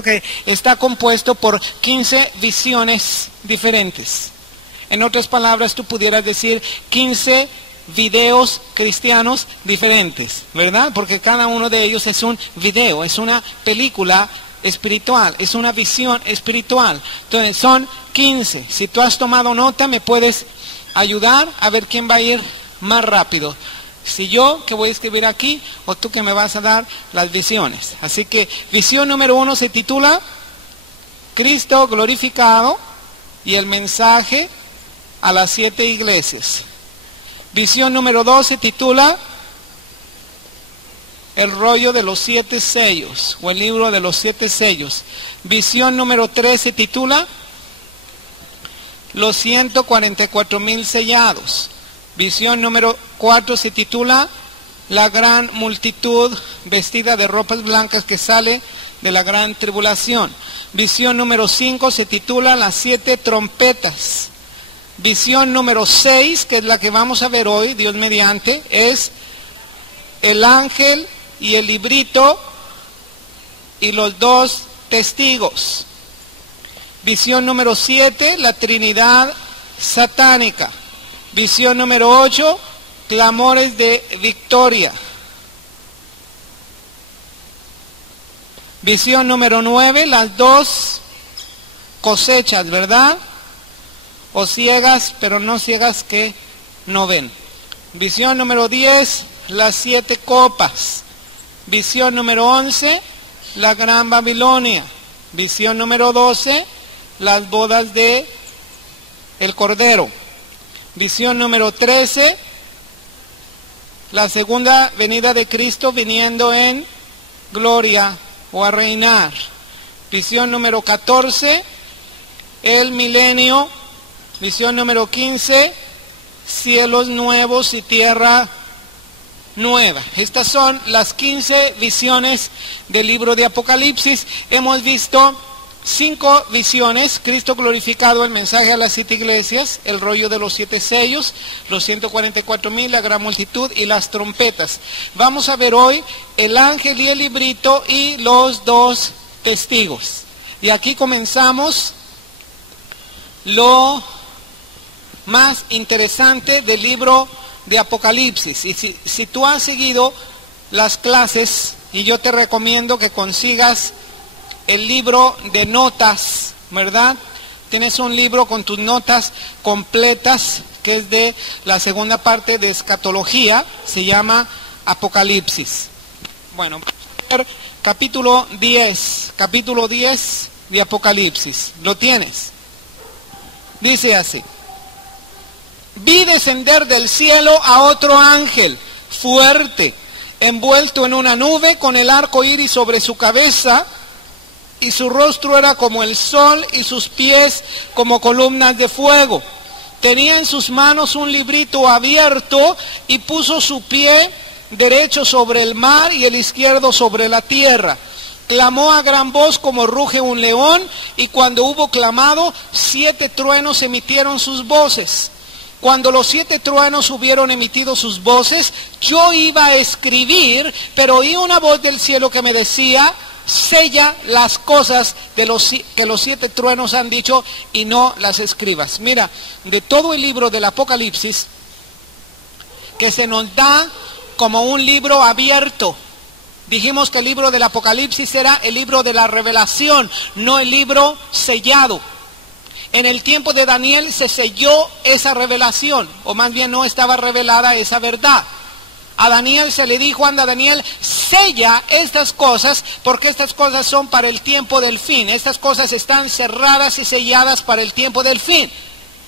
que está compuesto por 15 visiones diferentes. En otras palabras, tú pudieras decir 15 videos cristianos diferentes, ¿verdad? Porque cada uno de ellos es un video, es una película espiritual, es una visión espiritual. Entonces son 15. Si tú has tomado nota, me puedes ayudar a ver quién va a ir más rápido. Si yo, que voy a escribir aquí, o tú que me vas a dar las visiones. Así que visión número 1 se titula Cristo glorificado y el mensaje a las 7 iglesias. Visión número 2 se titula el rollo de los 7 sellos, o el libro de los 7 sellos. Visión número 3 se titula los 144,000 sellados. Visión número 4 se titula la gran multitud vestida de ropas blancas que sale de la gran tribulación. Visión número 5 se titula las 7 trompetas. Visión número 6, que es la que vamos a ver hoy, Dios mediante, es el ángel y el librito y los 2 testigos. Visión número 7, la Trinidad satánica. Visión número 8, clamores de victoria. Visión número 9, las 2 cosechas, ¿verdad? O ciegas, pero no ciegas que no ven. Visión número 10, las 7 copas. Visión número 11, la gran Babilonia. Visión número 12, las bodas de el Cordero. Visión número 13, la segunda venida de Cristo viniendo en gloria o a reinar. Visión número 14, el milenio. Visión número 15, cielos nuevos y tierra nueva. Estas son las 15 visiones del libro de Apocalipsis. Hemos visto 5 visiones: Cristo glorificado, el mensaje a las 7 iglesias, el rollo de los 7 sellos, los 144,000, la gran multitud y las trompetas. Vamos a ver hoy el ángel y el librito y los 2 testigos. Y aquí comenzamos lo más interesante del libro de Apocalipsis. Y si tú has seguido las clases, y yo te recomiendo que consigas el libro de notas, ¿verdad? Tienes un libro con tus notas completas, que es de la segunda parte de escatología, se llama Apocalipsis. Bueno, capítulo 10 de Apocalipsis. ¿Lo tienes? Dice así: vi descender del cielo a otro ángel fuerte, envuelto en una nube, con el arco iris sobre su cabeza, y su rostro era como el sol y sus pies como columnas de fuego. Tenía en sus manos un librito abierto y puso su pie derecho sobre el mar y el izquierdo sobre la tierra. Clamó a gran voz como ruge un león, y cuando hubo clamado, 7 truenos emitieron sus voces. Cuando los 7 truenos hubieron emitido sus voces, yo iba a escribir, pero oí una voz del cielo que me decía: sella las cosas que los 7 truenos han dicho y no las escribas. Mira, de todo el libro del Apocalipsis, que se nos da como un libro abierto. Dijimos que el libro del Apocalipsis era el libro de la revelación, no el libro sellado. En el tiempo de Daniel se selló esa revelación, o más bien no estaba revelada esa verdad. A Daniel se le dijo: anda Daniel, sella estas cosas, porque estas cosas son para el tiempo del fin. Estas cosas están cerradas y selladas para el tiempo del fin.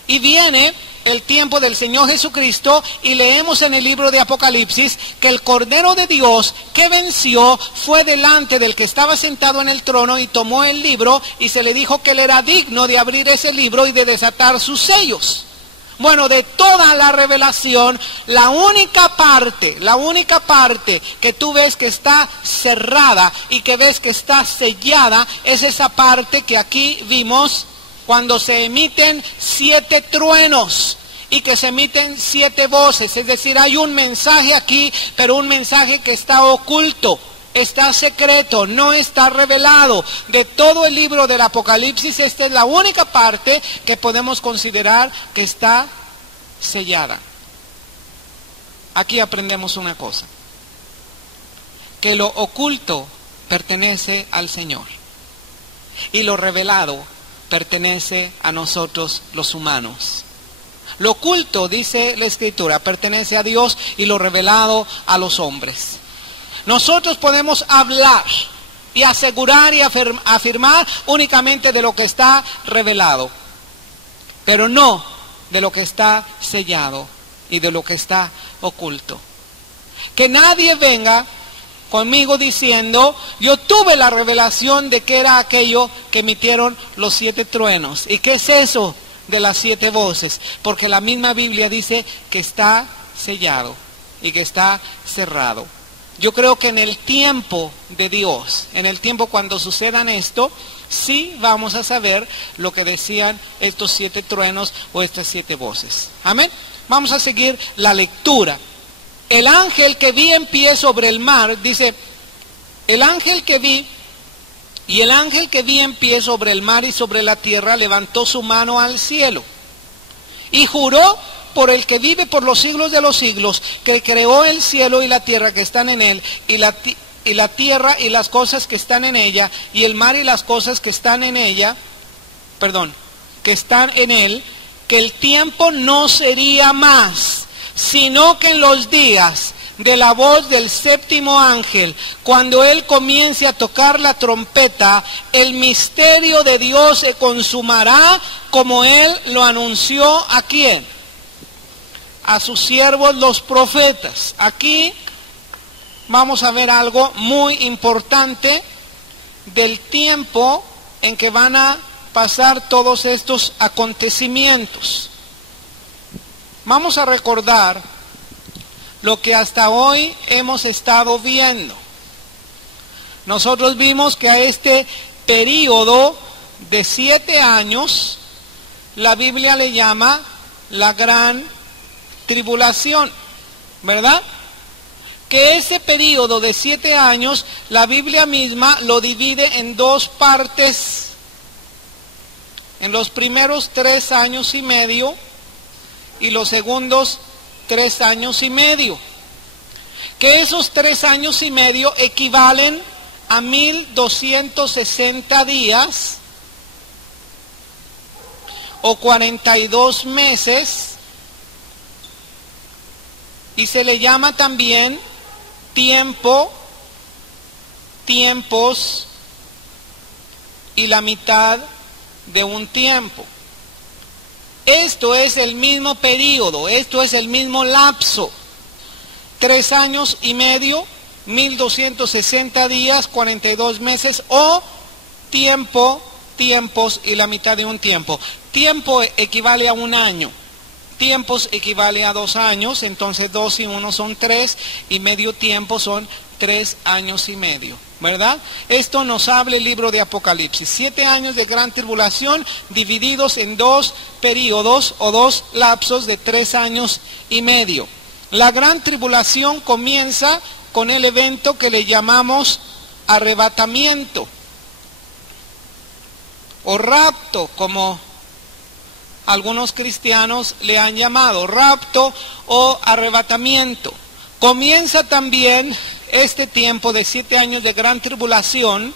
Y viene el tiempo del Señor Jesucristo, y leemos en el libro de Apocalipsis que el Cordero de Dios que venció fue delante del que estaba sentado en el trono y tomó el libro, y se le dijo que él era digno de abrir ese libro y de desatar sus sellos. Bueno, de toda la revelación, la única parte que tú ves que está cerrada y que ves que está sellada es esa parte que aquí vimos, cuando se emiten 7 truenos y que se emiten 7 voces. Es decir, hay un mensaje aquí, pero un mensaje que está oculto. está secreto, no está revelado. De todo el libro del Apocalipsis, esta es la única parte que podemos considerar que está sellada. Aquí aprendemos una cosa, que lo oculto pertenece al Señor y lo revelado pertenece a nosotros los humanos. Lo oculto, dice la Escritura, pertenece a Dios y lo revelado a los hombres. Nosotros podemos hablar y asegurar y afirmar únicamente de lo que está revelado, pero no de lo que está sellado y de lo que está oculto. Que nadie venga conmigo diciendo, yo tuve la revelación de que era aquello que emitieron los 7 truenos. ¿Y qué es eso de las 7 voces? Porque la misma Biblia dice que está sellado y que está cerrado. Yo creo que en el tiempo de Dios, en el tiempo cuando sucedan esto, sí vamos a saber lo que decían estos 7 truenos o estas 7 voces. Amén. Vamos a seguir la lectura. El ángel que vi en pie sobre el mar, dice, el ángel que vi en pie sobre el mar y sobre la tierra levantó su mano al cielo y juró por el que vive por los siglos de los siglos, que creó el cielo y la tierra que están en él, y la tierra y las cosas que están en ella, y el mar y las cosas que están en ella, que están en él, que el tiempo no sería más, sino que en los días de la voz del 7º ángel, cuando él comience a tocar la trompeta, el misterio de Dios se consumará, como él lo anunció ¿a quién? A sus siervos los profetas. Aquí vamos a ver algo muy importante del tiempo en que van a pasar todos estos acontecimientos. Vamos a recordar lo que hasta hoy hemos estado viendo. Nosotros vimos que a este período de 7 años, la Biblia le llama la gran tribulación, ¿verdad? Que ese período de 7 años, la Biblia misma lo divide en 2 partes. En los primeros 3 años y medio y los segundos 3 años y medio. Que esos 3 años y medio equivalen a 1260 días o 42 meses. Y se le llama también tiempo, tiempos y la mitad de un tiempo. Esto es el mismo periodo, esto es el mismo lapso. 3 años y medio, 1260 días, 42 meses o tiempo, tiempos y la mitad de un tiempo. Tiempo equivale a un año. Tiempos equivale a 2 años, entonces 2 y 1 son 3 y medio tiempo son 3 años y medio, ¿verdad? Esto nos habla el libro de Apocalipsis. 7 años de gran tribulación divididos en 2 periodos o 2 lapsos de 3 años y medio. La gran tribulación comienza con el evento que le llamamos arrebatamiento o rapto, como algunos cristianos le han llamado rapto o arrebatamiento. Comienza también este tiempo de 7 años de gran tribulación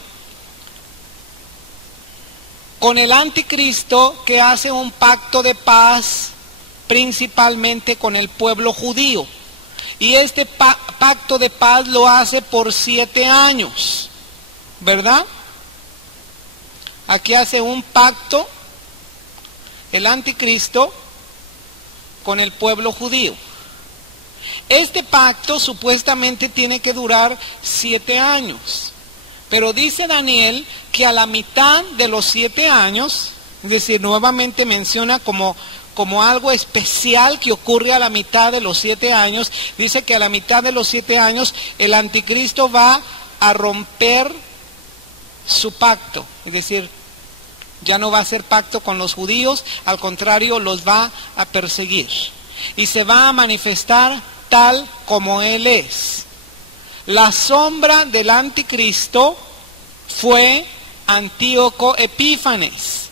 con el anticristo, que hace un pacto de paz principalmente con el pueblo judío. Y este pacto de paz lo hace por 7 años, ¿verdad? Aquí hace un pacto el anticristo con el pueblo judío. Este pacto supuestamente tiene que durar 7 años, pero dice Daniel que a la mitad de los 7 años, es decir, nuevamente menciona como algo especial que ocurre a la mitad de los 7 años, dice que a la mitad de los 7 años el anticristo va a romper su pacto, es decir, ya no va a hacer pacto con los judíos, al contrario, los va a perseguir. Y se va a manifestar tal como Él es. La sombra del anticristo fue Antíoco Epífanes,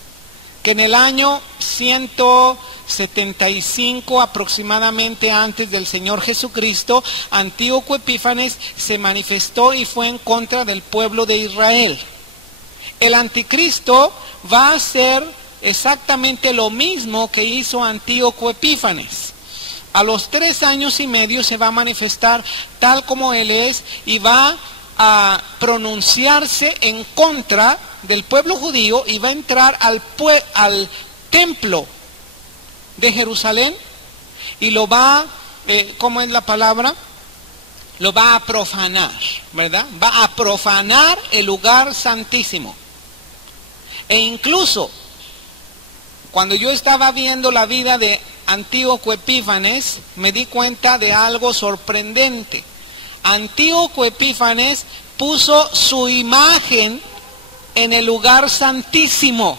que en el año 175 aproximadamente antes del Señor Jesucristo, Antíoco Epífanes se manifestó y fue en contra del pueblo de Israel. El anticristo va a hacer exactamente lo mismo que hizo Antíoco Epífanes. A los 3 años y medio se va a manifestar tal como él es y va a pronunciarse en contra del pueblo judío y va a entrar al templo de Jerusalén y lo va, ¿cómo es la palabra? Lo va a profanar, ¿verdad? Va a profanar el lugar santísimo. E incluso, cuando yo estaba viendo la vida de Antíoco Epífanes, me di cuenta de algo sorprendente. Antíoco Epífanes puso su imagen en el lugar santísimo.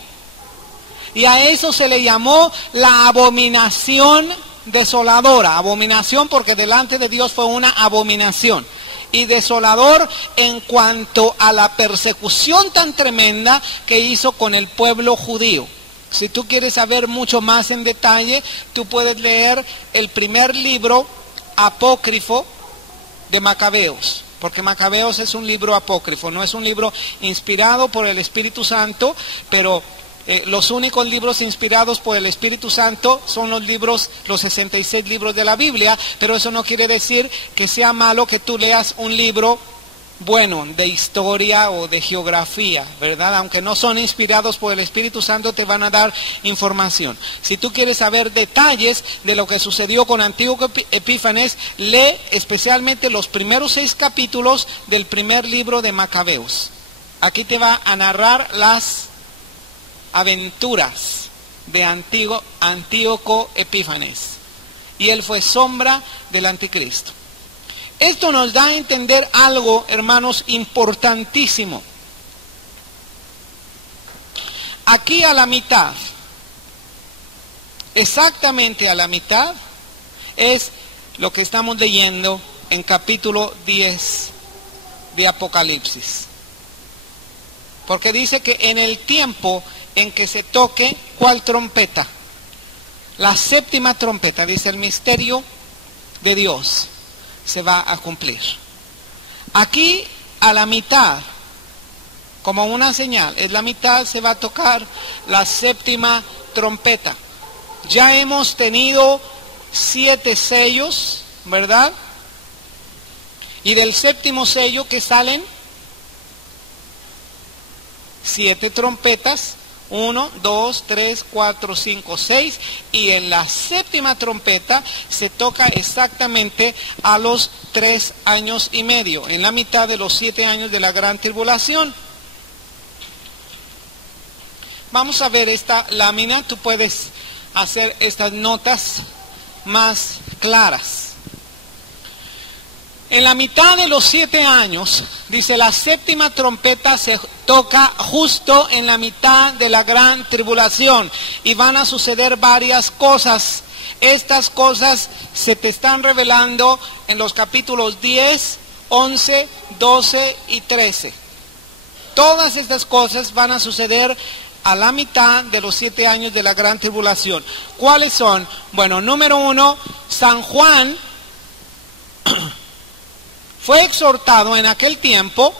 Y a eso se le llamó la abominación desoladora. Abominación porque delante de Dios fue una abominación. Y desolador en cuanto a la persecución tan tremenda que hizo con el pueblo judío. Si tú quieres saber mucho más en detalle, tú puedes leer el primer libro apócrifo de Macabeos, porque Macabeos es un libro apócrifo, no es un libro inspirado por el Espíritu Santo, pero los únicos libros inspirados por el Espíritu Santo son los 66 libros de la Biblia, pero eso no quiere decir que sea malo que tú leas un libro bueno, de historia o de geografía, ¿verdad? Aunque no son inspirados por el Espíritu Santo, te van a dar información. Si tú quieres saber detalles de lo que sucedió con Antíoco Epífanes, lee especialmente los primeros 6 capítulos del primer libro de Macabeos. Aquí te va a narrar las aventuras de Antíoco Epífanes. Y él fue sombra del anticristo. Esto nos da a entender algo, hermanos, importantísimo. Aquí a la mitad, exactamente a la mitad, es lo que estamos leyendo en capítulo 10 de Apocalipsis. Porque dice que en el tiempo en que se toque, ¿cuál trompeta? La 7ª trompeta, dice el misterio de Dios se va a cumplir. Aquí a la mitad, como una señal, en la mitad se va a tocar la 7ª trompeta. Ya hemos tenido 7 sellos, ¿verdad? Y del 7º sello que salen 7 trompetas, 1, 2, 3, 4, 5, 6, y en la 7ª trompeta se toca exactamente a los 3 años y medio, en la mitad de los 7 años de la gran tribulación. Vamos a ver esta lámina, tú puedes hacer estas notas más claras. En la mitad de los 7 años, dice, la 7ª trompeta se toca justo en la mitad de la gran tribulación y van a suceder varias cosas. Estas cosas se te están revelando en los capítulos 10, 11, 12 y 13. Todas estas cosas van a suceder a la mitad de los 7 años de la gran tribulación. ¿Cuáles son? Bueno, número 1, San Juan fue exhortado en aquel tiempo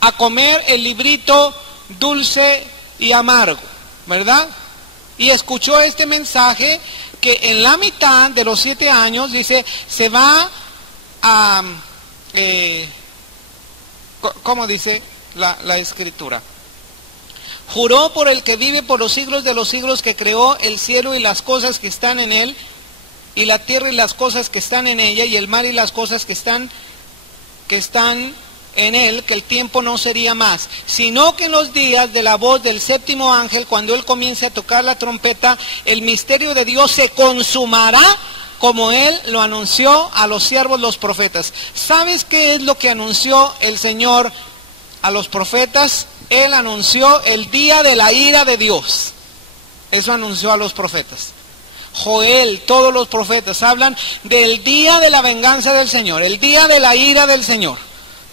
a comer el librito dulce y amargo, ¿verdad? Y escuchó este mensaje que en la mitad de los 7 años, dice, se va a, ¿cómo dice la Escritura? Juró por el que vive por los siglos de los siglos, que creó el cielo y las cosas que están en él, y la tierra y las cosas que están en ella, y el mar y las cosas que están en él, que el tiempo no sería más, sino que en los días de la voz del 7º ángel, cuando él comience a tocar la trompeta, el misterio de Dios se consumará como él lo anunció a los siervos los profetas. ¿Sabes qué es lo que anunció el Señor a los profetas? Él anunció el día de la ira de Dios. Eso anunció a los profetas. Joel, todos los profetas hablan del día de la venganza del Señor, el día de la ira del Señor.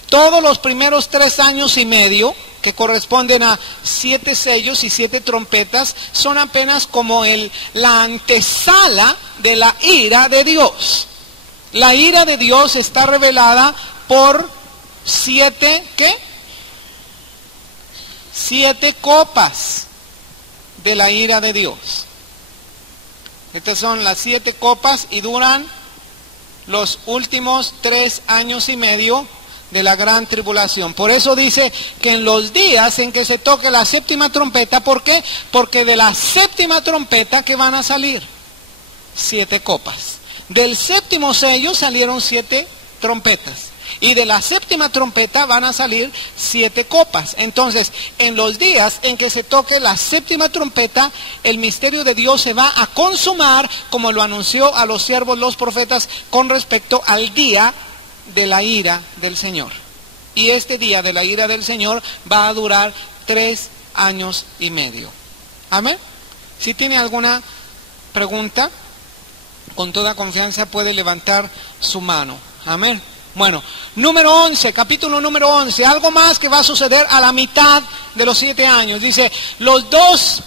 Todos los primeros 3 años y medio, que corresponden a 7 sellos y 7 trompetas, son apenas como la antesala de la ira de Dios. La ira de Dios está revelada por 7, ¿qué? 7 copas de la ira de Dios. Estas son las 7 copas y duran los últimos 3 años y medio de la gran tribulación. Por eso dice que en los días en que se toque la 7ª trompeta, ¿por qué? Porque de la 7ª trompeta que van a salir 7 copas. Del 7º sello salieron 7 trompetas. Y de la 7ª trompeta van a salir 7 copas. Entonces, en los días en que se toque la 7ª trompeta, el misterio de Dios se va a consumar, como lo anunció a los siervos los profetas, con respecto al día de la ira del Señor. Y este día de la ira del Señor va a durar 3 años y medio. ¿Amén? Si tiene alguna pregunta, con toda confianza puede levantar su mano. Amén. Bueno, número 11, capítulo número 11, algo más que va a suceder a la mitad de los 7 años. Dice, dos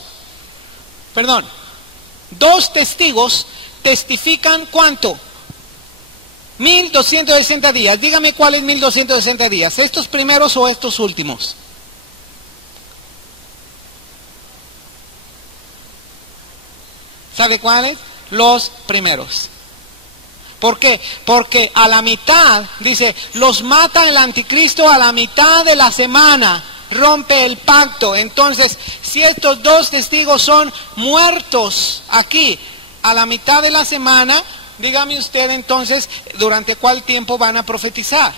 testigos testifican ¿cuánto? 1260 días. Dígame cuál es 1260 días, ¿estos primeros o estos últimos? ¿Sabe cuáles? Los primeros. ¿Por qué? Porque a la mitad, dice, los mata el anticristo a la mitad de la semana, rompe el pacto. Entonces, si estos 2 testigos son muertos aquí a la mitad de la semana, dígame usted entonces, ¿durante cuál tiempo van a profetizar?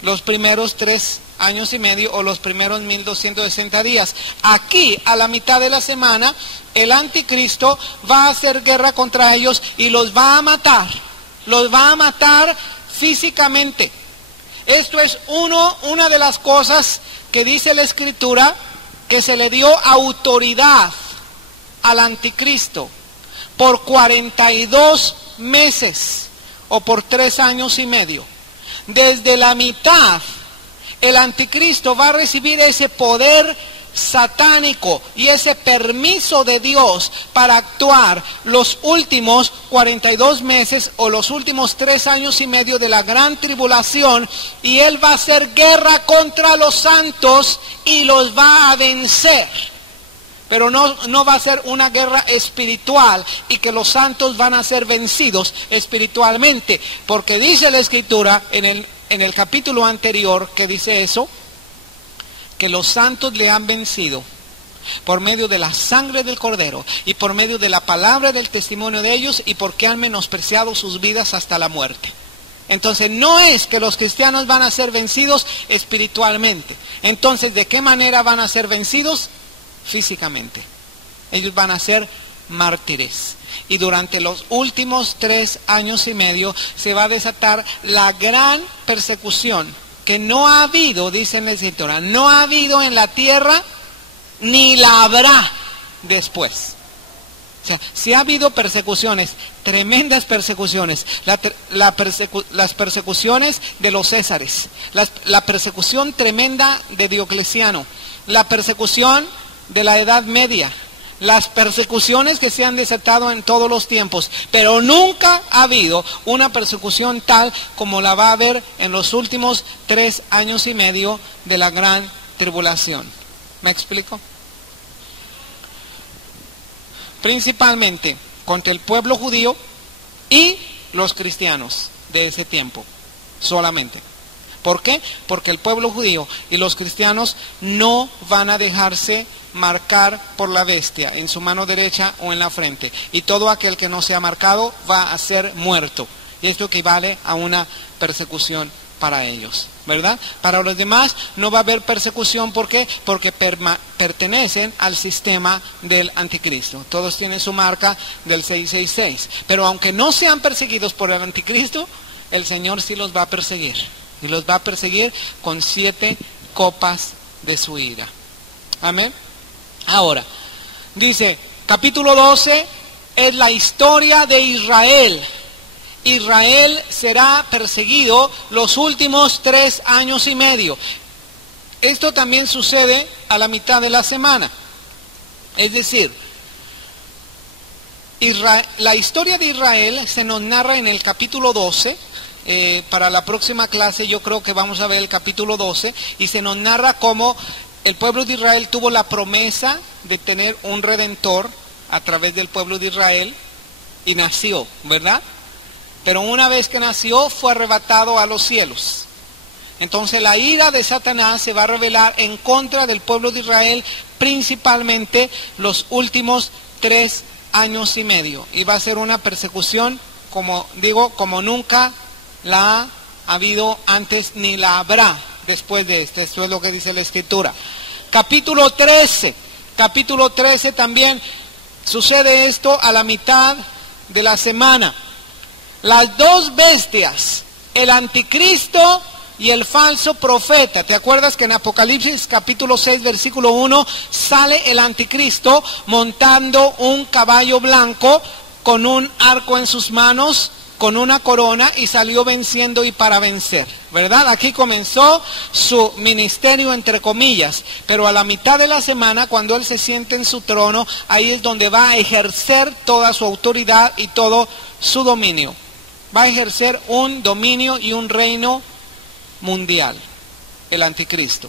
¿Los primeros 3 años y medio o los primeros 1260 días? Aquí, a la mitad de la semana, el anticristo va a hacer guerra contra ellos y los va a matar. Los va a matar físicamente. Esto es una de las cosas que dice la Escritura, que se le dio autoridad al anticristo por 42 meses o por 3 años y medio. Desde la mitad, el anticristo va a recibir ese poder satánico y ese permiso de Dios para actuar los últimos 42 meses o los últimos 3 años y medio de la gran tribulación, y él va a hacer guerra contra los santos y los va a vencer. Pero no va a ser una guerra espiritual y que los santos van a ser vencidos espiritualmente, porque dice la Escritura en el capítulo anterior, que dice eso, que los santos le han vencido por medio de la sangre del Cordero y por medio de la palabra del testimonio de ellos, y porque han menospreciado sus vidas hasta la muerte. Entonces no es que los cristianos van a ser vencidos espiritualmente. Entonces, ¿de qué manera van a ser vencidos? Físicamente. Ellos van a ser mártires. Y durante los últimos 3 años y medio se va a desatar la gran persecución que no ha habido, dice en la Escritura, no ha habido en la tierra ni la habrá después. O sea, si ha habido persecuciones, tremendas persecuciones, las persecuciones de los Césares, la persecución tremenda de Diocleciano, la persecución de la Edad Media, las persecuciones que se han desatado en todos los tiempos, pero nunca ha habido una persecución tal como la va a haber en los últimos 3 años y medio de la gran tribulación. ¿Me explico? Principalmente contra el pueblo judío y los cristianos de ese tiempo, solamente. ¿Por qué? Porque el pueblo judío y los cristianos no van a dejarse marcar por la bestia en su mano derecha o en la frente, y todo aquel que no sea marcado va a ser muerto, y esto equivale a una persecución para ellos, ¿verdad? Para los demás no va a haber persecución. ¿Por qué? Porque pertenecen al sistema del anticristo. Todos tienen su marca del 666, pero aunque no sean perseguidos por el anticristo, el Señor sí los va a perseguir, y los va a perseguir con 7 copas de su ira. Amén. Ahora, dice, capítulo 12, es la historia de Israel. Israel será perseguido los últimos 3 años y medio. Esto también sucede a la mitad de la semana. Es decir, la historia de Israel se nos narra en el capítulo 12. Para la próxima clase yo creo que vamos a ver el capítulo 12. Y se nos narra cómo el pueblo de Israel tuvo la promesa de tener un redentor a través del pueblo de Israel. Y nació, ¿verdad? Pero una vez que nació fue arrebatado a los cielos. Entonces la ira de Satanás se va a revelar en contra del pueblo de Israel, principalmente los últimos 3 años y medio. Y va a ser una persecución, como digo, como nunca la ha habido antes ni la habrá después de esto. Esto es lo que dice la Escritura. Capítulo 13 también sucede esto a la mitad de la semana. Las 2 bestias, el anticristo y el falso profeta. ¿Te acuerdas que en Apocalipsis capítulo 6 versículo 1 sale el anticristo montando un caballo blanco con un arco en sus manos, con una corona, y salió venciendo y para vencer, ¿verdad? Aquí comenzó su ministerio entre comillas, pero a la mitad de la semana, cuando él se siente en su trono, ahí es donde va a ejercer toda su autoridad y todo su dominio. Va a ejercer un dominio y un reino mundial, el anticristo.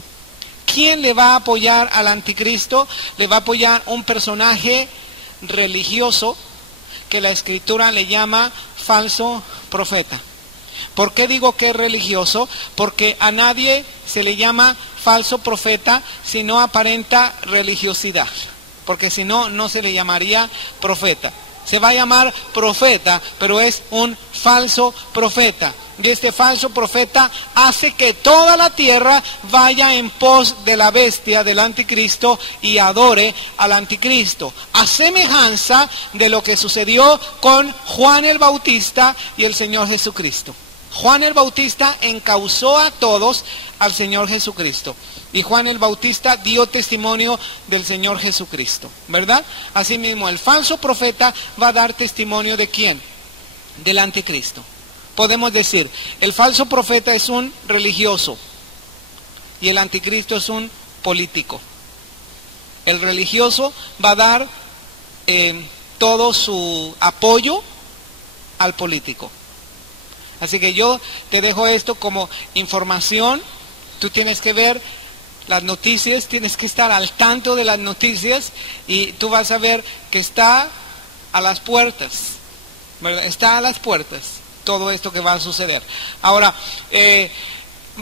¿Quién le va a apoyar al anticristo? Le va a apoyar un personaje religioso que la Escritura le llama falso profeta. ¿Por qué digo que es religioso? Porque a nadie se le llama falso profeta si no aparenta religiosidad, porque si no, no se le llamaría profeta. Se va a llamar profeta, pero es un falso profeta. Y este falso profeta hace que toda la tierra vaya en pos de la bestia del anticristo y adore al anticristo. A semejanza de lo que sucedió con Juan el Bautista y el Señor Jesucristo. Juan el Bautista encauzó a todos al Señor Jesucristo. Y Juan el Bautista dio testimonio del Señor Jesucristo, ¿verdad? Asimismo, el falso profeta va a dar testimonio ¿de quién? Del anticristo. Podemos decir, el falso profeta es un religioso y el anticristo es un político. El religioso va a dar todo su apoyo al político. Así que yo te dejo esto como información. Tú tienes que ver las noticias, tienes que estar al tanto de las noticias y tú vas a ver que está a las puertas, ¿verdad? Está a las puertas todo esto que va a suceder. Ahora,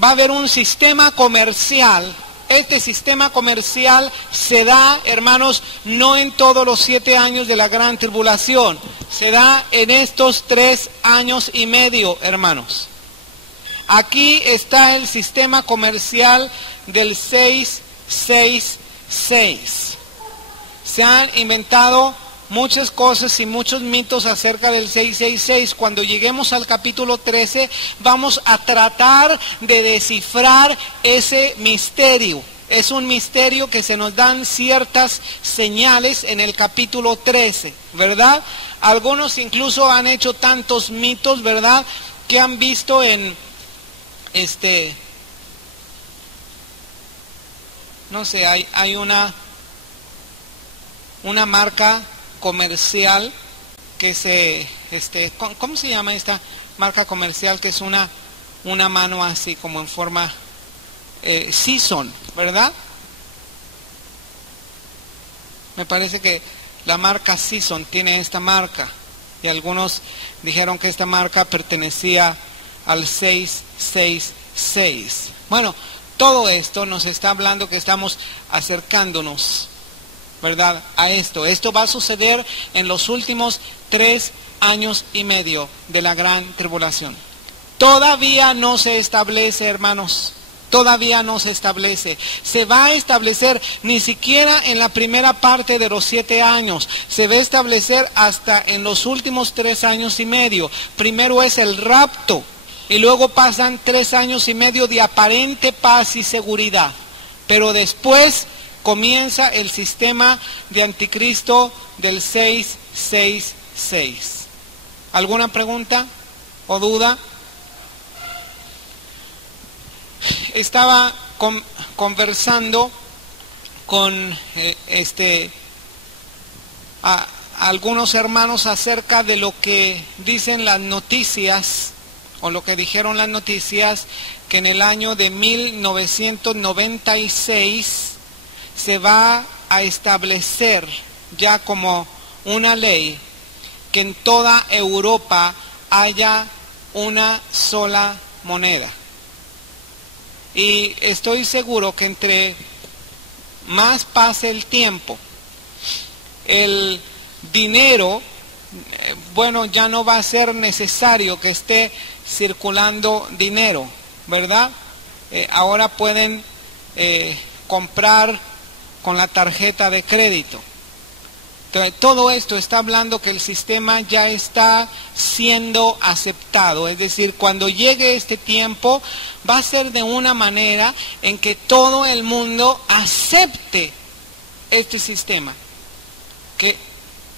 va a haber un sistema comercial. Este sistema comercial se da, hermanos, no en todos los 7 años de la gran tribulación. Se da en estos 3 años y medio, hermanos. Aquí está el sistema comercial del 666. Se han inventado muchas cosas y muchos mitos acerca del 666. Cuando lleguemos al capítulo 13 vamos a tratar de descifrar ese misterio. Es un misterio que se nos dan ciertas señales en el capítulo 13, ¿verdad? Algunos incluso han hecho tantos mitos, ¿verdad?, que han visto en no sé, hay una marca comercial que ¿cómo se llama esta marca comercial? Que es una mano así como en forma Season, ¿verdad? Me parece que la marca Season tiene esta marca y algunos dijeron que esta marca pertenecía al 666. Bueno, todo esto nos está hablando que estamos acercándonos, ¿verdad?, a esto. Esto va a suceder en los últimos 3 años y medio de la gran tribulación. Todavía no se establece, hermanos. Todavía no se establece. Se va a establecer ni siquiera en la primera parte de los 7 años. Se va a establecer hasta en los últimos 3 años y medio. Primero es el rapto. Y luego pasan 3 años y medio de aparente paz y seguridad. Pero después comienza el sistema de anticristo del 666. ¿Alguna pregunta o duda? Estaba conversando con algunos hermanos acerca de lo que dicen las noticias, o lo que dijeron las noticias, que en el año de 1996 se va a establecer ya como una ley que en toda Europa haya una sola moneda. Y estoy seguro que entre más pase el tiempo, el dinero, bueno, ya no va a ser necesario que esté circulando dinero, ¿verdad? Ahora pueden comprar con la tarjeta de crédito. Entonces, todo esto está hablando que el sistema ya está siendo aceptado. Es decir, cuando llegue este tiempo, va a ser de una manera en que todo el mundo acepte este sistema. Que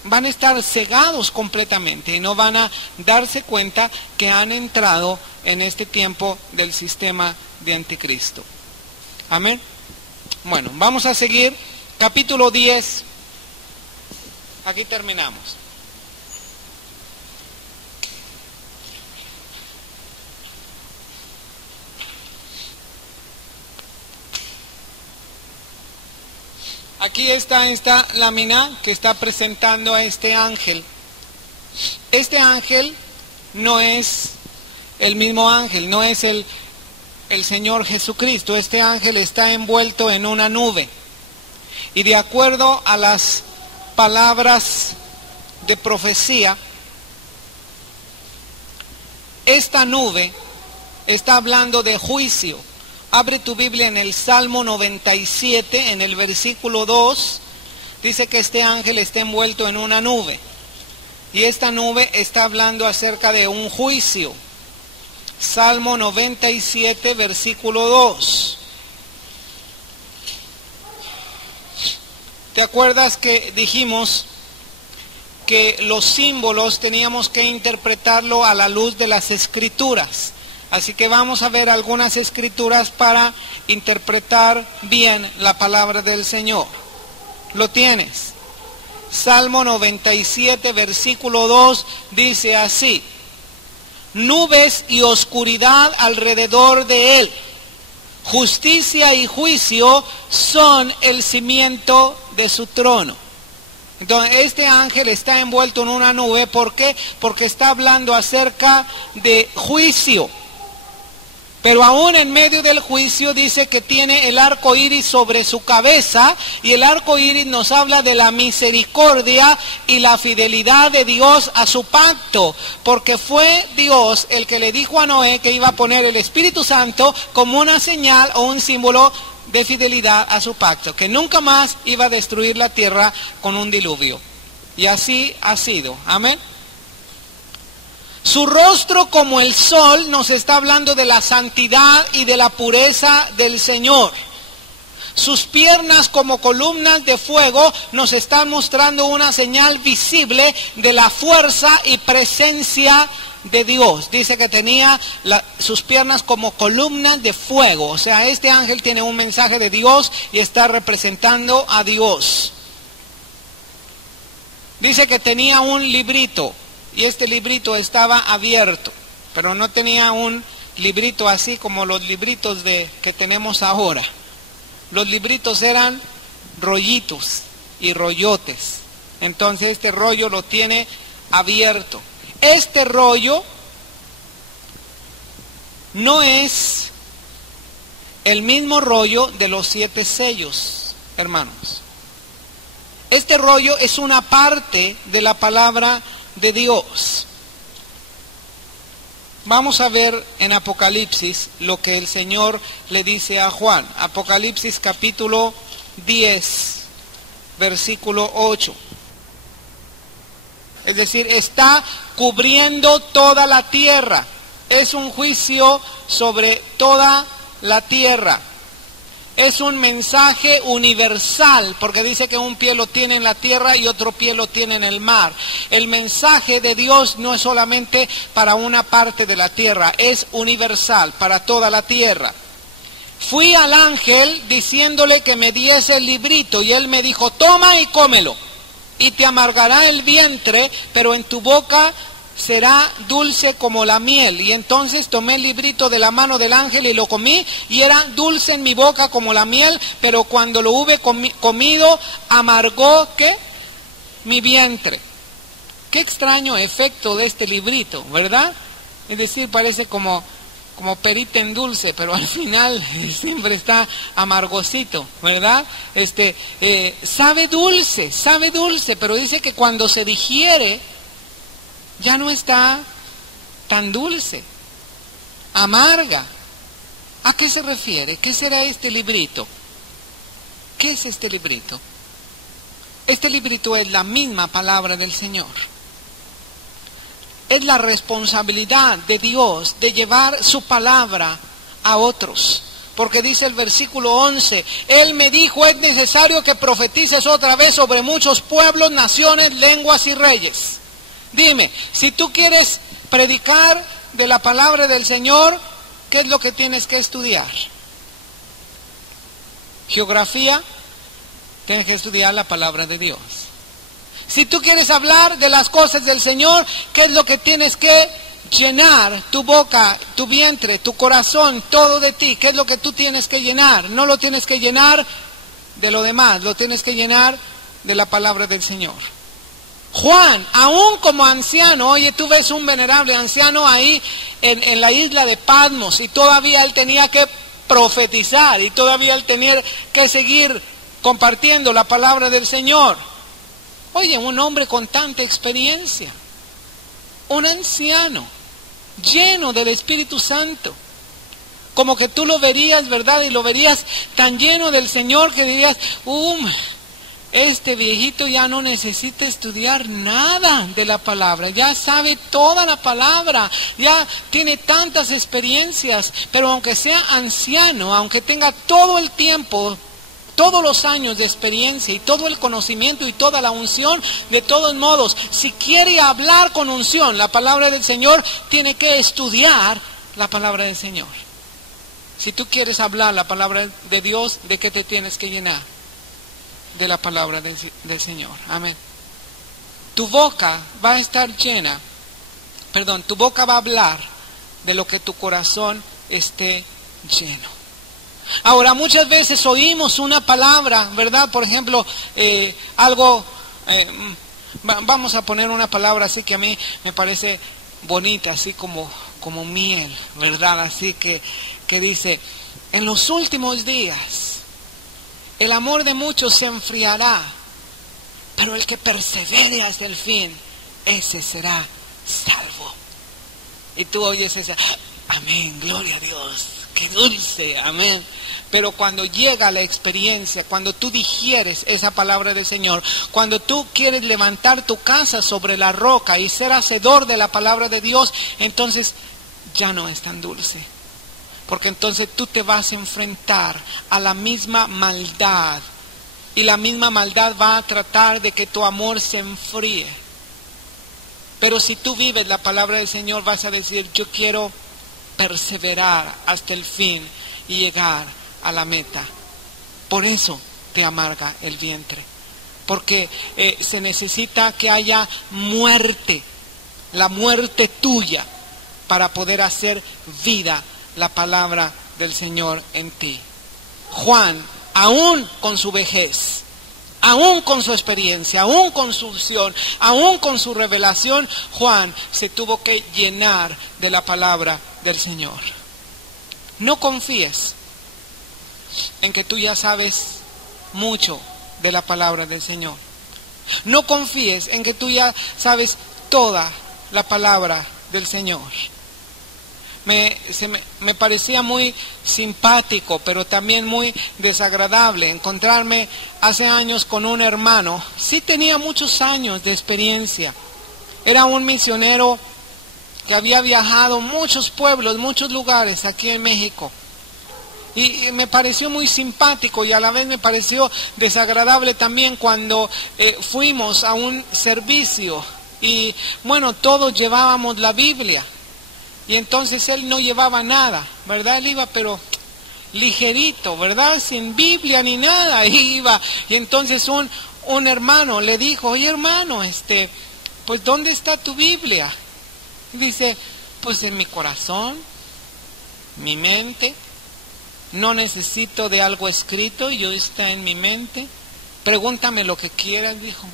van a estar cegados completamente y no van a darse cuenta que han entrado en este tiempo del sistema de anticristo. Amén. Bueno, vamos a seguir. Capítulo 10. Aquí terminamos. Aquí está esta lámina que está presentando a este ángel. Este ángel no es el mismo ángel, no es el Señor Jesucristo. Este ángel está envuelto en una nube. Y de acuerdo a las palabras de profecía, esta nube está hablando de juicio. Abre tu Biblia en el Salmo 97, en el versículo 2, dice que este ángel está envuelto en una nube. Y esta nube está hablando acerca de un juicio. Salmo 97, versículo 2. ¿Te acuerdas que dijimos que los símbolos teníamos que interpretarlo a la luz de las Escrituras? Así que vamos a ver algunas escrituras para interpretar bien la palabra del Señor. ¿Lo tienes? Salmo 97, versículo 2, dice así: nubes y oscuridad alrededor de él, justicia y juicio son el cimiento de su trono. Entonces, este ángel está envuelto en una nube. ¿Por qué? Porque está hablando acerca de juicio. Pero aún en medio del juicio dice que tiene el arco iris sobre su cabeza, y el arco iris nos habla de la misericordia y la fidelidad de Dios a su pacto, porque fue Dios el que le dijo a Noé que iba a poner el Espíritu Santo como una señal o un símbolo de fidelidad a su pacto, que nunca más iba a destruir la tierra con un diluvio. Y así ha sido. Amén. Su rostro como el sol nos está hablando de la santidad y de la pureza del Señor. Sus piernas como columnas de fuego nos están mostrando una señal visible de la fuerza y presencia de Dios. Dice que tenía sus piernas como columnas de fuego. O sea, este ángel tiene un mensaje de Dios y está representando a Dios. Dice que tenía un librito. Y este librito estaba abierto, pero no tenía un librito así como los libritos que tenemos ahora. Los libritos eran rollitos y rollotes. Entonces este rollo lo tiene abierto. Este rollo no es el mismo rollo de los 7 sellos, hermanos. Este rollo es una parte de la palabra de Dios. Vamos a ver en Apocalipsis lo que el Señor le dice a Juan. Apocalipsis capítulo 10, versículo 8. Es decir, está cubriendo toda la tierra. Es un juicio sobre toda la tierra. es un mensaje universal, porque dice que un pie lo tiene en la tierra y otro pie lo tiene en el mar. El mensaje de Dios no es solamente para una parte de la tierra, es universal, para toda la tierra. Fui al ángel diciéndole que me diese el librito y él me dijo, toma y cómelo, y te amargará el vientre, pero en tu boca será dulce como la miel. Y entonces tomé el librito de la mano del ángel y lo comí, y era dulce en mi boca como la miel, pero cuando lo hube comido, amargó, ¿qué? Mi vientre. Qué extraño efecto de este librito, ¿verdad? Es decir, parece como perita en dulce, pero al final siempre está amargosito, ¿verdad? Sabe dulce, pero dice que cuando se digiere, ya no está tan dulce, amarga. ¿A qué se refiere? ¿Qué será este librito? ¿Qué es este librito? Este librito es la misma palabra del Señor. Es la responsabilidad de Dios de llevar su palabra a otros. Porque dice el versículo 11, Él me dijo, es necesario que profetices otra vez sobre muchos pueblos, naciones, lenguas y reyes. Dime, si tú quieres predicar de la palabra del Señor, ¿qué es lo que tienes que estudiar? Geografía, tienes que estudiar la palabra de Dios. Si tú quieres hablar de las cosas del Señor, ¿qué es lo que tienes que llenar? Tu boca, tu vientre, tu corazón, todo de ti. ¿Qué es lo que tú tienes que llenar? No lo tienes que llenar de lo demás, lo tienes que llenar de la palabra del Señor. Juan, aún como anciano, oye, tú ves un venerable anciano ahí en la isla de Patmos y todavía él tenía que profetizar y todavía él tenía que seguir compartiendo la palabra del Señor. Oye, un hombre con tanta experiencia, un anciano, lleno del Espíritu Santo, como que tú lo verías, ¿verdad? Y lo verías tan lleno del Señor que dirías, este viejito ya no necesita estudiar nada de la palabra, ya sabe toda la palabra, ya tiene tantas experiencias, pero aunque sea anciano, aunque tenga todo el tiempo, todos los años de experiencia y todo el conocimiento y toda la unción, de todos modos, si quiere hablar con unción la palabra del Señor, tiene que estudiar la palabra del Señor. Si tú quieres hablar la palabra de Dios, ¿de qué te tienes que llenar? De la palabra del Señor. Amén. Tu boca va a estar llena, tu boca va a hablar de lo que tu corazón esté lleno. Ahora, muchas veces oímos una palabra, ¿verdad? Por ejemplo, vamos a poner una palabra así que a mí me parece bonita, así como miel, ¿verdad? Así que dice, en los últimos días, el amor de muchos se enfriará, pero el que persevere hasta el fin, ese será salvo. Y tú oyes esa, amén, gloria a Dios, qué dulce, amén. Pero cuando llega la experiencia, cuando tú digieres esa palabra del Señor, cuando tú quieres levantar tu casa sobre la roca y ser hacedor de la palabra de Dios, entonces ya no es tan dulce. Porque entonces tú te vas a enfrentar a la misma maldad. Y la misma maldad va a tratar de que tu amor se enfríe. Pero si tú vives la palabra del Señor, vas a decir, yo quiero perseverar hasta el fin y llegar a la meta. Por eso te amarga el vientre. Porque se necesita que haya muerte, la muerte tuya, para poder hacer vida la palabra del Señor en ti. Juan, aún con su vejez, aún con su experiencia, aún con su unción, aún con su revelación, Juan se tuvo que llenar de la palabra del Señor. No confíes en que tú ya sabes mucho de la palabra del Señor. No confíes en que tú ya sabes toda la palabra del Señor. Me parecía muy simpático, pero también muy desagradable encontrarme hace años con un hermano. Sí tenía muchos años de experiencia. Era un misionero que había viajado muchos pueblos, muchos lugares aquí en México. Y me pareció muy simpático y a la vez me pareció desagradable también cuando fuimos a un servicio y bueno, todos llevábamos la Biblia y entonces él no llevaba nada, ¿verdad? Él iba pero ligerito, ¿verdad? Sin Biblia ni nada, iba. Y entonces un hermano le dijo, oye hermano, pues ¿dónde está tu Biblia? Y dice, pues en mi corazón, mi mente. No necesito de algo escrito, yo está en mi mente. Pregúntame lo que quieras, dijo.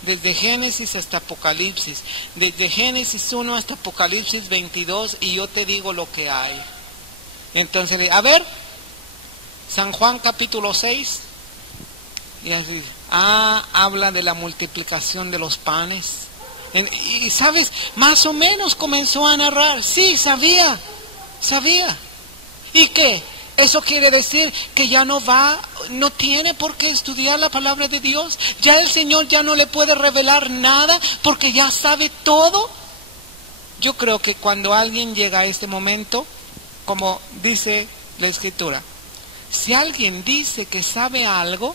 Desde Génesis hasta Apocalipsis. Desde Génesis 1 hasta Apocalipsis 22 y yo te digo lo que hay. Entonces, a ver, San Juan capítulo 6. Y así, habla de la multiplicación de los panes. Y sabes, más o menos comenzó a narrar. Sí, sabía. ¿Y qué? Eso quiere decir que ya no tiene por qué estudiar la palabra de Dios. Ya el Señor ya no le puede revelar nada porque ya sabe todo. Yo creo que cuando alguien llega a este momento, como dice la Escritura, si alguien dice que sabe algo,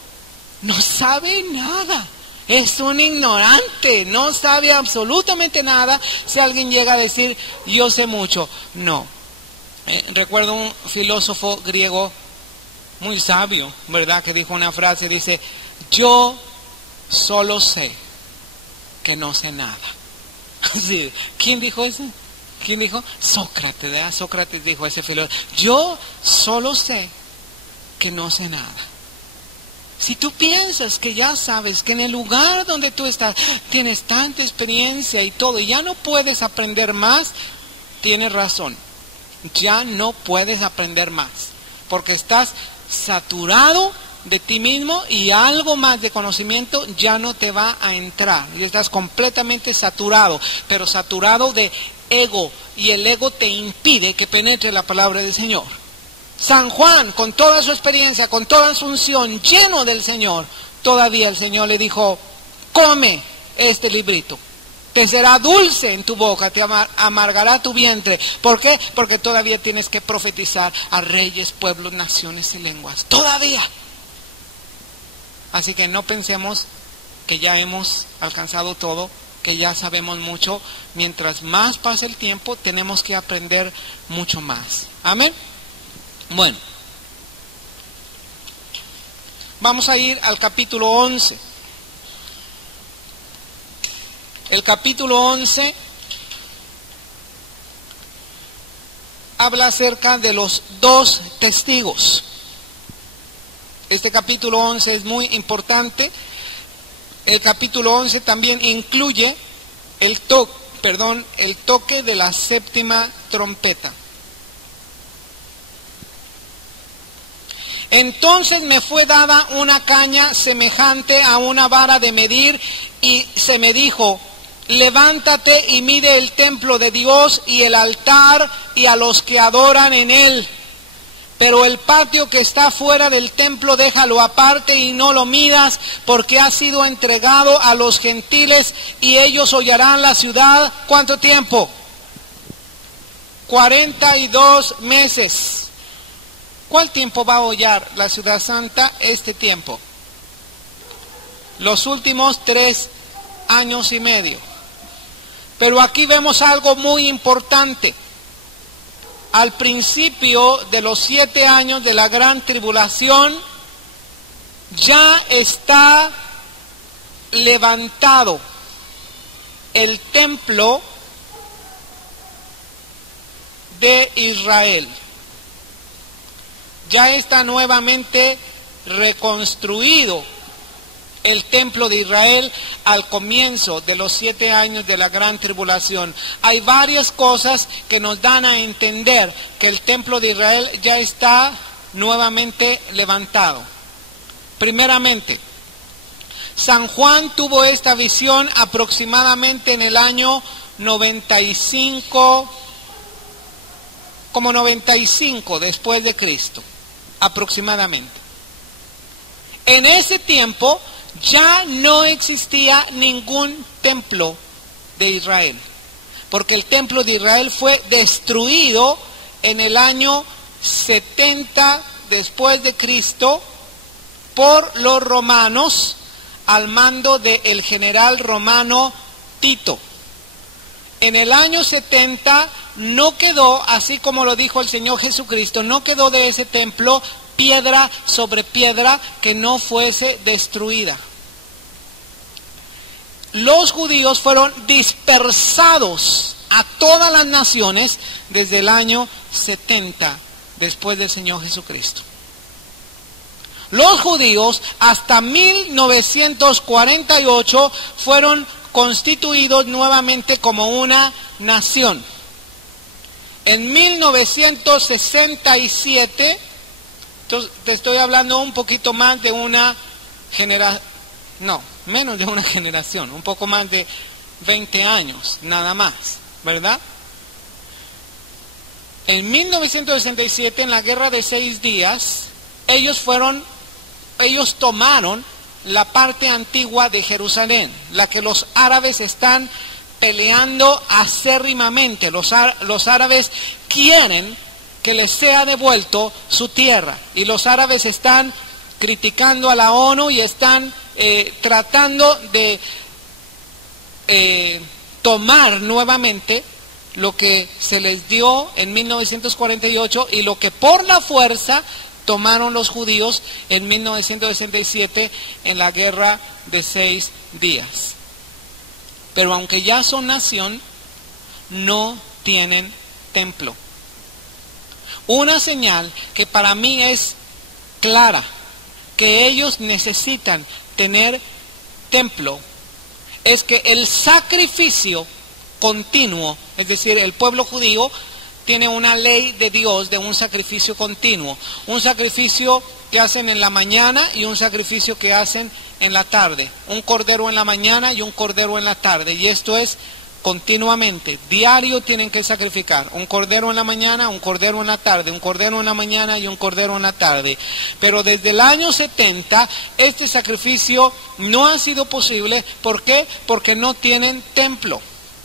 no sabe nada. Es un ignorante, no sabe absolutamente nada. Si alguien llega a decir, yo sé mucho, no. Recuerdo un filósofo griego muy sabio, ¿verdad? Que dijo una frase, dice, yo solo sé que no sé nada. Sí. ¿Quién dijo eso? ¿Quién dijo? Sócrates, ¿verdad? Sócrates dijo ese filósofo, yo solo sé que no sé nada. Si tú piensas que ya sabes que en el lugar donde tú estás tienes tanta experiencia y todo, y ya no puedes aprender más, tienes razón. Ya no puedes aprender más, porque estás saturado de ti mismo y algo más de conocimiento ya no te va a entrar. Y estás completamente saturado, pero saturado de ego, y el ego te impide que penetre la palabra del Señor. San Juan, con toda su experiencia, con toda su unción, lleno del Señor, todavía el Señor le dijo, come este librito. Te será dulce en tu boca, te amargará tu vientre. ¿Por qué? Porque todavía tienes que profetizar a reyes, pueblos, naciones y lenguas. Todavía. Así que no pensemos que ya hemos alcanzado todo, que ya sabemos mucho. Mientras más pasa el tiempo, tenemos que aprender mucho más. Amén. Bueno. Vamos a ir al capítulo 11. El capítulo 11 habla acerca de los dos testigos. Este capítulo 11 es muy importante. El capítulo 11 también incluye el toque de la séptima trompeta. Entonces me fue dada una caña semejante a una vara de medir y se me dijo, levántate y mide el templo de Dios y el altar y a los que adoran en él. Pero el patio que está fuera del templo déjalo aparte y no lo midas, porque ha sido entregado a los gentiles y ellos hollarán la ciudad. ¿Cuánto tiempo? 42 meses. ¿Cuál tiempo va a hollar la ciudad santa? Este tiempo. Los últimos 3 años y medio. Pero aquí vemos algo muy importante. Al principio de los 7 años de la gran tribulación, ya está levantado el templo de Israel. Ya está nuevamente reconstruido el templo de Israel al comienzo de los 7 años de la gran tribulación. Hay varias cosas que nos dan a entender que el templo de Israel ya está nuevamente levantado. Primeramente, San Juan tuvo esta visión aproximadamente en el año 95 después de Cristo, aproximadamente. En ese tiempo ya no existía ningún templo de Israel, porque el templo de Israel fue destruido en el año 70 después de Cristo por los romanos al mando del general romano Tito. En el año 70 no quedó, así como lo dijo el Señor Jesucristo, no quedó de ese templo piedra sobre piedra que no fuese destruida. Los judíos fueron dispersados a todas las naciones desde el año 70 después del Señor Jesucristo. Los judíos hasta 1948 fueron constituidos nuevamente como una nación. En 1967, te estoy hablando un poquito más de una generación, no, menos de una generación, un poco más de 20 años, nada más, ¿verdad? En 1967, en la Guerra de 6 días, ellos tomaron la parte antigua de Jerusalén, la que los árabes están peleando acérrimamente. Los árabes quieren que les sea devuelto su tierra, y los árabes están criticando a la ONU y están tratando de tomar nuevamente lo que se les dio en 1948 y lo que por la fuerza tomaron los judíos en 1967 en la Guerra de 6 días. Pero aunque ya son nación, no tienen templo. Una señal que para mí es clara, que ellos necesitan tener templo, es que el sacrificio continuo, es decir, el pueblo judío tiene una ley de Dios de un sacrificio continuo, un sacrificio que hacen en la mañana y un sacrificio que hacen en la tarde, un cordero en la mañana y un cordero en la tarde, y esto es continuamente, diario tienen que sacrificar, un cordero en la mañana, un cordero en la tarde, un cordero en la mañana y un cordero en la tarde. Pero desde el año 70 este sacrificio no ha sido posible. ¿Por qué? Porque no tienen templo.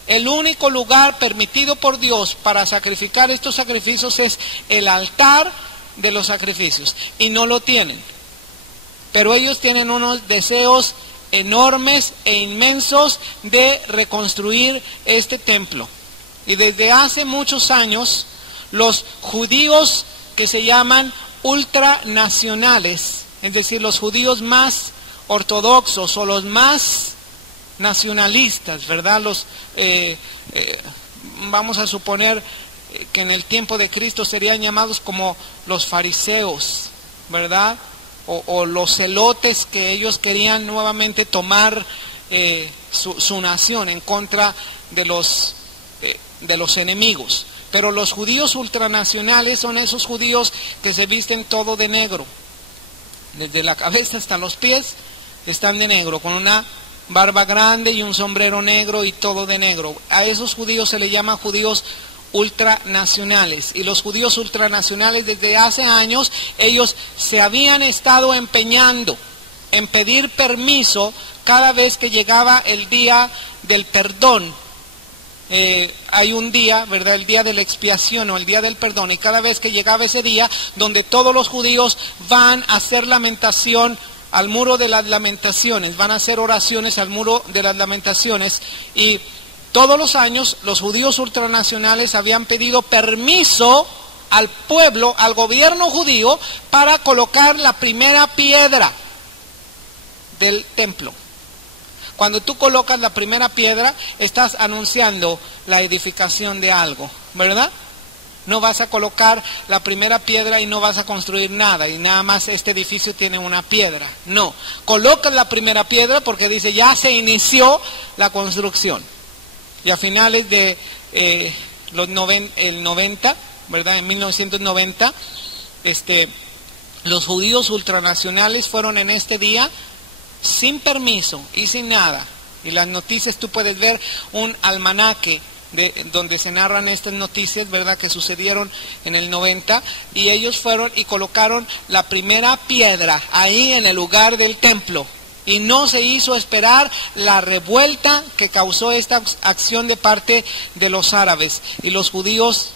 El único lugar permitido por Dios para sacrificar estos sacrificios es el altar de los sacrificios, y no lo tienen. Pero ellos tienen unos deseos enormes e inmensos de reconstruir este templo. Y desde hace muchos años, los judíos que se llaman ultranacionales, es decir, los judíos más ortodoxos o los más nacionalistas, ¿verdad? Vamos a suponer que en el tiempo de Cristo serían llamados como los fariseos, ¿verdad? O los celotes, que ellos querían nuevamente tomar su nación en contra de los enemigos. Pero los judíos ultranacionales son esos judíos que se visten todo de negro, desde la cabeza hasta los pies están de negro, con una barba grande y un sombrero negro y todo de negro. A esos judíos se les llama judíos ultranacionales. Y los judíos ultranacionales desde hace años, ellos se habían estado empeñando en pedir permiso cada vez que llegaba el día del perdón. Hay un día, ¿verdad? El día de la expiación o el día del perdón, y cada vez que llegaba ese día, donde todos los judíos van a hacer lamentación al muro de las lamentaciones, van a hacer oraciones al muro de las lamentaciones, y todos los años los judíos ultranacionales habían pedido permiso al pueblo, al gobierno judío, para colocar la primera piedra del templo. Cuando tú colocas la primera piedra, estás anunciando la edificación de algo, ¿verdad? No vas a colocar la primera piedra y no vas a construir nada, y nada más este edificio tiene una piedra. No, colocas la primera piedra porque dice ya se inició la construcción. Y a finales de el 90, ¿verdad? En 1990, los judíos ultranacionales fueron en este día sin permiso y sin nada. Y las noticias, tú puedes ver un almanaque donde se narran estas noticias, ¿verdad?, que sucedieron en el 90, y ellos fueron y colocaron la primera piedra ahí en el lugar del templo. Y no se hizo esperar la revuelta que causó esta acción de parte de los árabes. Y los judíos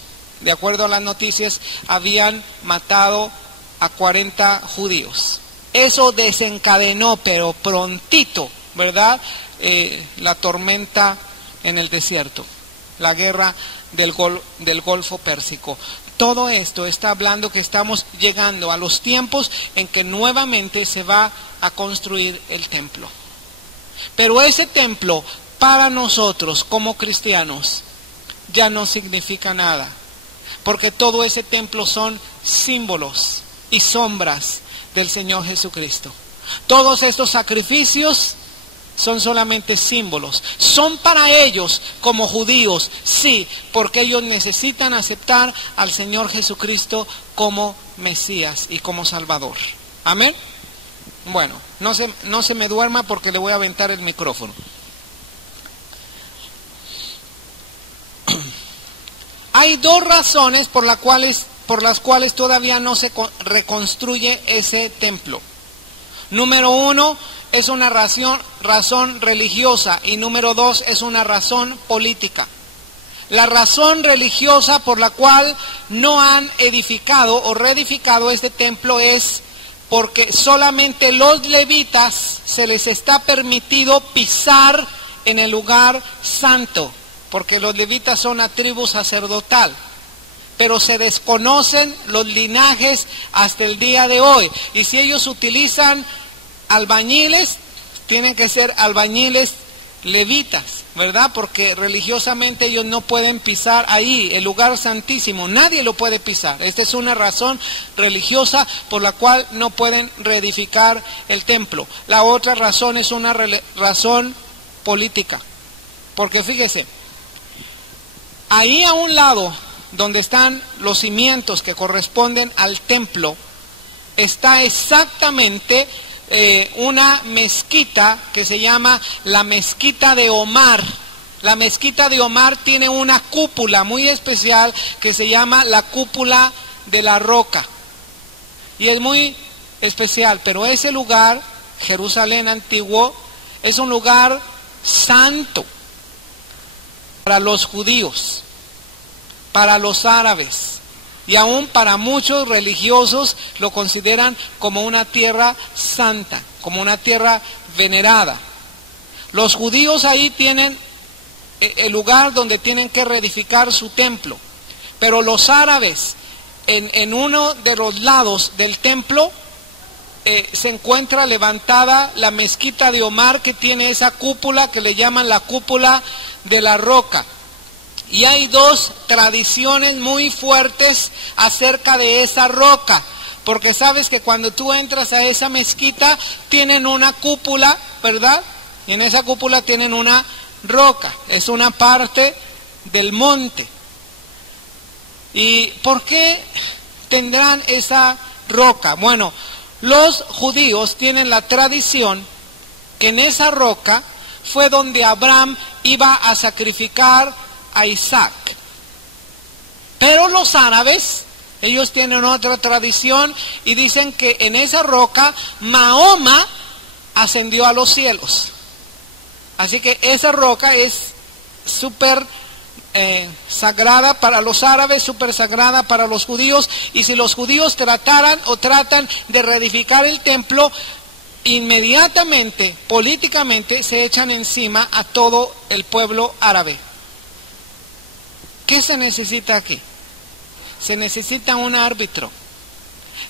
de acuerdo a las noticias, habían matado a 40 judíos. Eso desencadenó, pero prontito, ¿verdad? La tormenta en el desierto, la guerra del Golfo Pérsico. Todo esto está hablando que estamos llegando a los tiempos en que nuevamente se va a construir el templo. Pero ese templo, para nosotros como cristianos, ya no significa nada, porque todo ese templo son símbolos y sombras del Señor Jesucristo. Todos estos sacrificios son solamente símbolos. Son para ellos como judíos, sí, porque ellos necesitan aceptar al Señor Jesucristo como Mesías y como Salvador. Amén. Bueno, no se me duerma porque le voy a aventar el micrófono. Hay dos razones por las cuales todavía no se reconstruye ese templo. Número uno, es una razón religiosa, y número dos, es una razón política. La razón religiosa por la cual no han edificado o reedificado este templo es porque solamente los levitas se les está permitido pisar en el lugar santo, porque los levitas son una tribu sacerdotal, pero se desconocen los linajes hasta el día de hoy, y si ellos utilizan albañiles, tienen que ser albañiles levitas, ¿verdad? Porque religiosamente ellos no pueden pisar ahí, el lugar santísimo, nadie lo puede pisar. Esta es una razón religiosa por la cual no pueden reedificar el templo. La otra razón es una razón política, porque fíjese, ahí a un lado donde están los cimientos que corresponden al templo, está exactamente una mezquita que se llama la Mezquita de Omar. La Mezquita de Omar tiene una cúpula muy especial que se llama la Cúpula de la Roca, y es muy especial, pero ese lugar, Jerusalén antiguo, es un lugar santo para los judíos, para los árabes, y aún para muchos religiosos lo consideran como una tierra santa, como una tierra venerada. Los judíos ahí tienen el lugar donde tienen que reedificar su templo, pero los árabes, en uno de los lados del templo se encuentra levantada la Mezquita de Omar, que tiene esa cúpula que le llaman la Cúpula de la Roca. Y hay dos tradiciones muy fuertes acerca de esa roca, porque sabes que cuando tú entras a esa mezquita tienen una cúpula, ¿verdad? Y en esa cúpula tienen una roca, es una parte del monte. ¿Y por qué tendrán esa roca? Bueno, los judíos tienen la tradición que en esa roca fue donde Abraham iba a sacrificar a Isaac. Pero los árabes, ellos tienen otra tradición y dicen que en esa roca Mahoma ascendió a los cielos. Así que esa roca es súper sagrada para los árabes, súper sagrada para los judíos, y si los judíos tratan de reedificar el templo, inmediatamente, políticamente, se echan encima a todo el pueblo árabe. ¿Qué se necesita aquí? Se necesita un árbitro.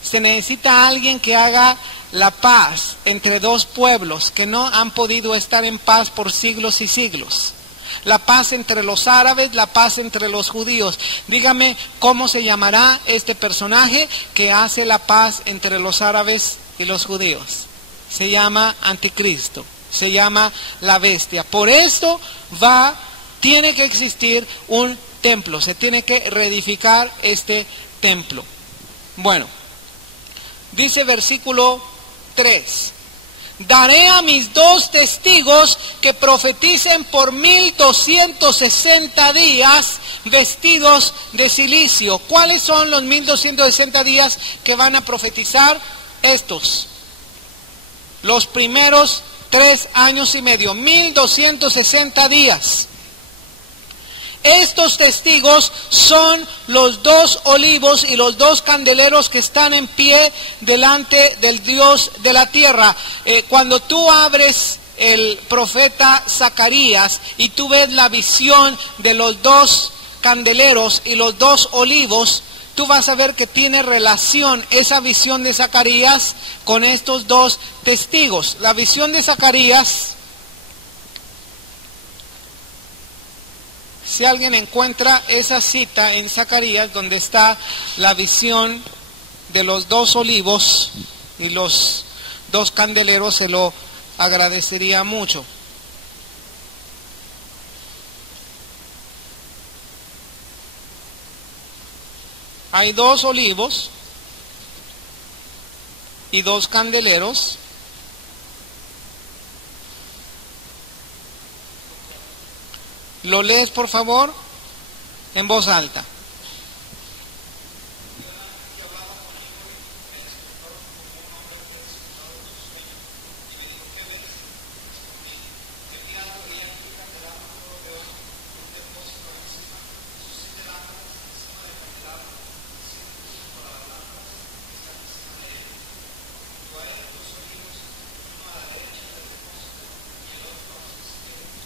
Se necesita alguien que haga la paz entre dos pueblos que no han podido estar en paz por siglos y siglos. La paz entre los árabes, la paz entre los judíos. Dígame cómo se llamará este personaje que hace la paz entre los árabes y los judíos. Se llama Anticristo, se llama la bestia. Por eso tiene que existir un templo, se tiene que reedificar este templo. Bueno, dice versículo 3: daré a mis 2 testigos que profeticen por 1260 días vestidos de cilicio. ¿Cuáles son los 1260 días que van a profetizar? Estos, los primeros 3 años y medio, 1260 días. Estos testigos son los 2 olivos y los 2 candeleros que están en pie delante del Dios de la tierra. Cuando tú abres el profeta Zacarías y tú ves la visión de los 2 candeleros y los 2 olivos, tú vas a ver que tiene relación esa visión de Zacarías con estos 2 testigos. La visión de Zacarías, si alguien encuentra esa cita en Zacarías donde está la visión de los 2 olivos y los 2 candeleros, se lo agradecería mucho. Hay 2 olivos y 2 candeleros. ¿Lo lees, por favor? En voz alta.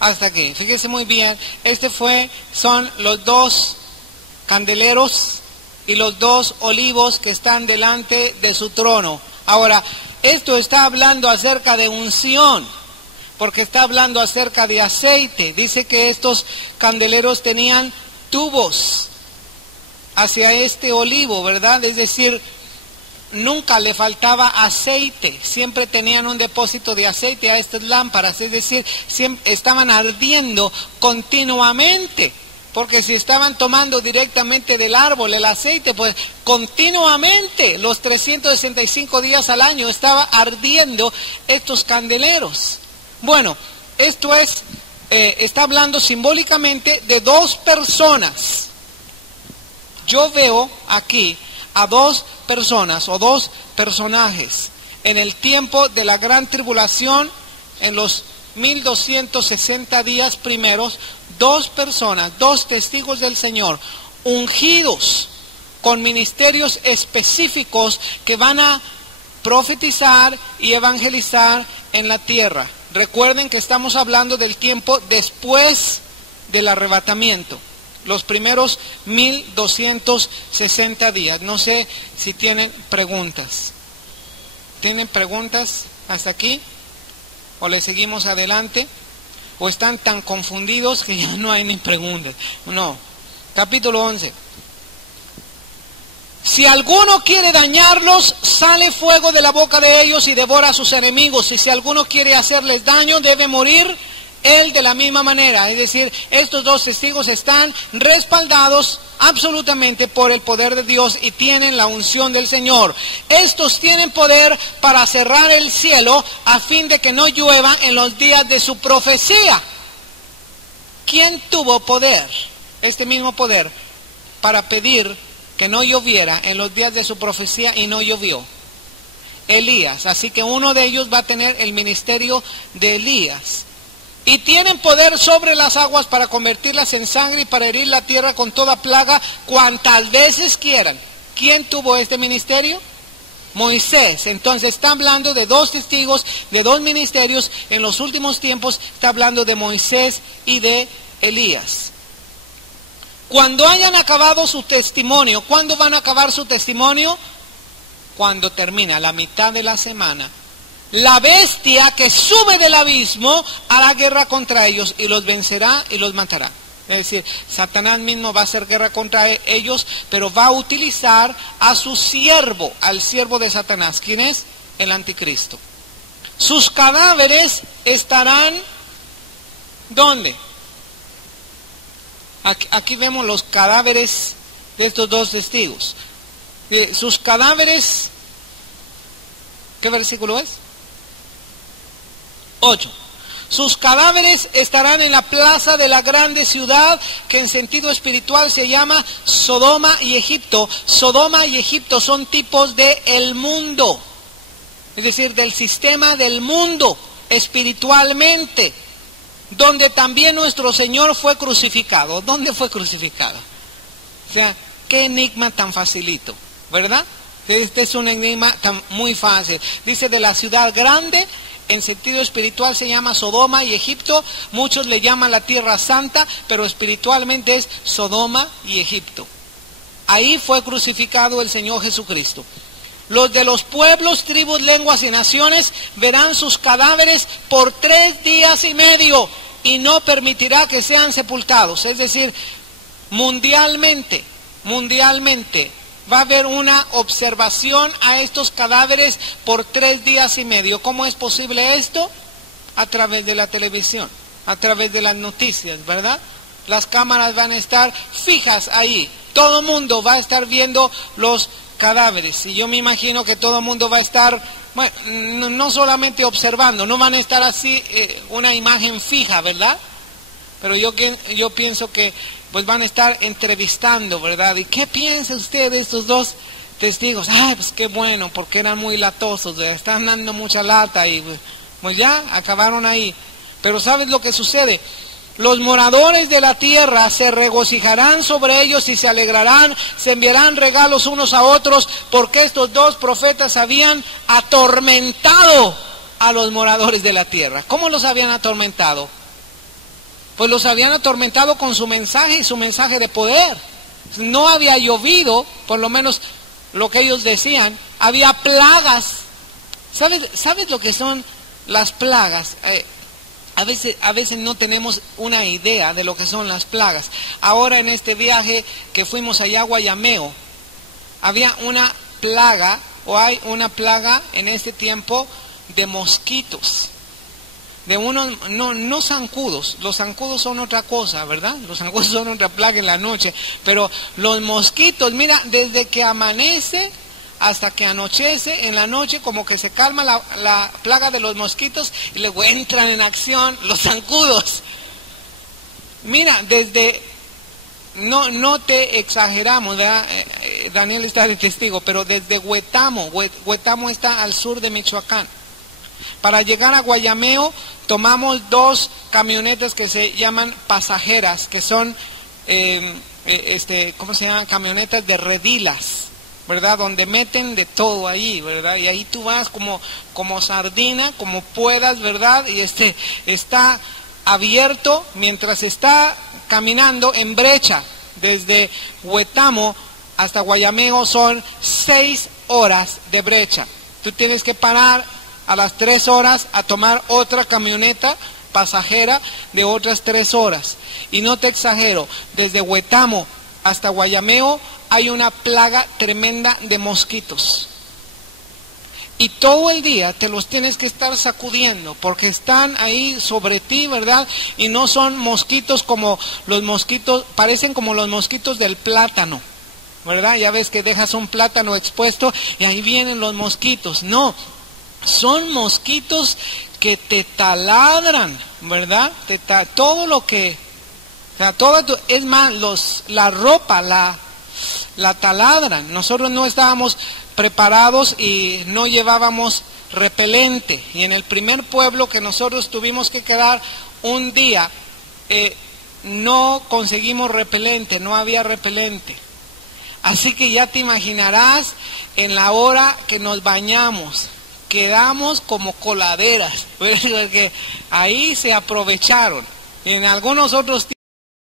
Hasta aquí, fíjese muy bien, son los 2 candeleros y los 2 olivos que están delante de su trono. Ahora, esto está hablando acerca de unción, porque está hablando acerca de aceite. Dice que estos candeleros tenían tubos hacia este olivo, ¿verdad? Es decir, nunca le faltaba aceite, siempre tenían un depósito de aceite a estas lámparas, es decir, siempre estaban ardiendo continuamente, porque si estaban tomando directamente del árbol el aceite, pues continuamente, los 365 días al año, estaba ardiendo estos candeleros. Bueno, esto está hablando simbólicamente de 2 personas. Yo veo aquí a 2 personas o 2 personajes en el tiempo de la gran tribulación, en los 1260 días primeros, 2 personas, 2 testigos del Señor, ungidos con ministerios específicos que van a profetizar y evangelizar en la tierra. Recuerden que estamos hablando del tiempo después del arrebatamiento. Los primeros 1260 días. No sé si tienen preguntas. ¿Tienen preguntas hasta aquí? ¿O le seguimos adelante? ¿O están tan confundidos que ya no hay ni preguntas? No. Capítulo 11. Si alguno quiere dañarlos, sale fuego de la boca de ellos y devora a sus enemigos. Y si alguno quiere hacerles daño, debe morir él de la misma manera. Es decir, estos 2 testigos están respaldados absolutamente por el poder de Dios y tienen la unción del Señor. Estos tienen poder para cerrar el cielo a fin de que no llueva en los días de su profecía. ¿Quién tuvo poder? Este mismo poder para pedir que no lloviera en los días de su profecía y no llovió. Elías. Así que uno de ellos va a tener el ministerio de Elías. Y tienen poder sobre las aguas para convertirlas en sangre y para herir la tierra con toda plaga cuantas veces quieran. ¿Quién tuvo este ministerio? Moisés. Entonces está hablando de 2 testigos, de 2 ministerios. En los últimos tiempos está hablando de Moisés y de Elías. Cuando hayan acabado su testimonio, ¿cuándo van a acabar su testimonio? Cuando termina la mitad de la semana. La bestia que sube del abismo hará guerra contra ellos y los vencerá y los matará. Es decir, Satanás mismo va a hacer guerra contra ellos, pero va a utilizar a su siervo, al siervo de Satanás. ¿Quién es? El anticristo. Sus cadáveres estarán, ¿dónde? Aquí vemos los cadáveres de estos 2 testigos. Sus cadáveres, ¿qué versículo es? 8. Sus cadáveres estarán en la plaza de la grande ciudad, que en sentido espiritual se llama Sodoma y Egipto. Sodoma y Egipto son tipos de el mundo, es decir, del sistema del mundo espiritualmente. donde también nuestro Señor fue crucificado. ¿Dónde fue crucificado? O sea, qué enigma tan facilito, ¿verdad? Este es un enigma muy fácil. Dice, de la ciudad grande, en sentido espiritual se llama Sodoma y Egipto. Muchos le llaman la Tierra Santa, pero espiritualmente es Sodoma y Egipto. Ahí fue crucificado el Señor Jesucristo. Los de los pueblos, tribus, lenguas y naciones verán sus cadáveres por 3 días y medio y no permitirá que sean sepultados. Es decir, mundialmente va a haber una observación a estos cadáveres por 3 días y medio. ¿Cómo es posible esto? A través de la televisión, a través de las noticias, ¿verdad? Las cámaras van a estar fijas ahí. Todo el mundo va a estar viendo los cadáveres. Y yo me imagino que todo el mundo va a estar, bueno, no solamente observando, no van a estar así una imagen fija, ¿verdad? Pero yo pienso que pues van a estar entrevistando, ¿verdad? ¿Y qué piensa usted de estos dos testigos? Ay, pues qué bueno, porque eran muy latosos, están dando mucha lata y pues ya acabaron ahí. Pero ¿sabes lo que sucede? Los moradores de la tierra se regocijarán sobre ellos y se alegrarán, se enviarán regalos unos a otros, porque estos dos profetas habían atormentado a los moradores de la tierra. ¿Cómo los habían atormentado? Pues los habían atormentado con su mensaje y su mensaje de poder. No había llovido, por lo menos lo que ellos decían, había plagas. ¿Sabes lo que son las plagas? A veces no tenemos una idea de lo que son las plagas. Ahora en este viaje que fuimos allá a Guayameo, había una plaga, o hay una plaga en este tiempo de mosquitos. De unos, no zancudos, los zancudos son otra cosa, ¿verdad? Los zancudos son otra plaga en la noche, pero los mosquitos, mira, desde que amanece hasta que anochece, en la noche como que se calma la plaga de los mosquitos y luego entran en acción los zancudos. Mira, no te exageramos, ¿verdad? Daniel está de testigo, pero desde Huetamo está al sur de Michoacán. Para llegar a Guayameo tomamos 2 camionetas que se llaman pasajeras, que son, ¿cómo se llaman? Camionetas de redilas, ¿verdad? Donde meten de todo ahí, ¿verdad? Y ahí tú vas como sardina, como puedas, ¿verdad? Y está abierto mientras está caminando en brecha. Desde Huetamo hasta Guayameo son 6 horas de brecha. Tú tienes que parar a las 3 horas a tomar otra camioneta pasajera de otras 3 horas. Y no te exagero, desde Huetamo hasta Guayameo hay una plaga tremenda de mosquitos. Y todo el día te los tienes que estar sacudiendo porque están ahí sobre ti, ¿verdad? Y no son mosquitos como los mosquitos, parecen como los mosquitos del plátano, ¿verdad? Ya ves que dejas un plátano expuesto y ahí vienen los mosquitos. No, son mosquitos que te taladran, ¿verdad? Todo lo que, o sea, es más, la ropa la taladran. Nosotros no estábamos preparados y no llevábamos repelente. Y en el primer pueblo que nosotros tuvimos que quedar un día, no conseguimos repelente, no había repelente. Así que ya te imaginarás en la hora que nos bañamos. Quedamos como coladeras, porque ahí se aprovecharon. Y en algunos otros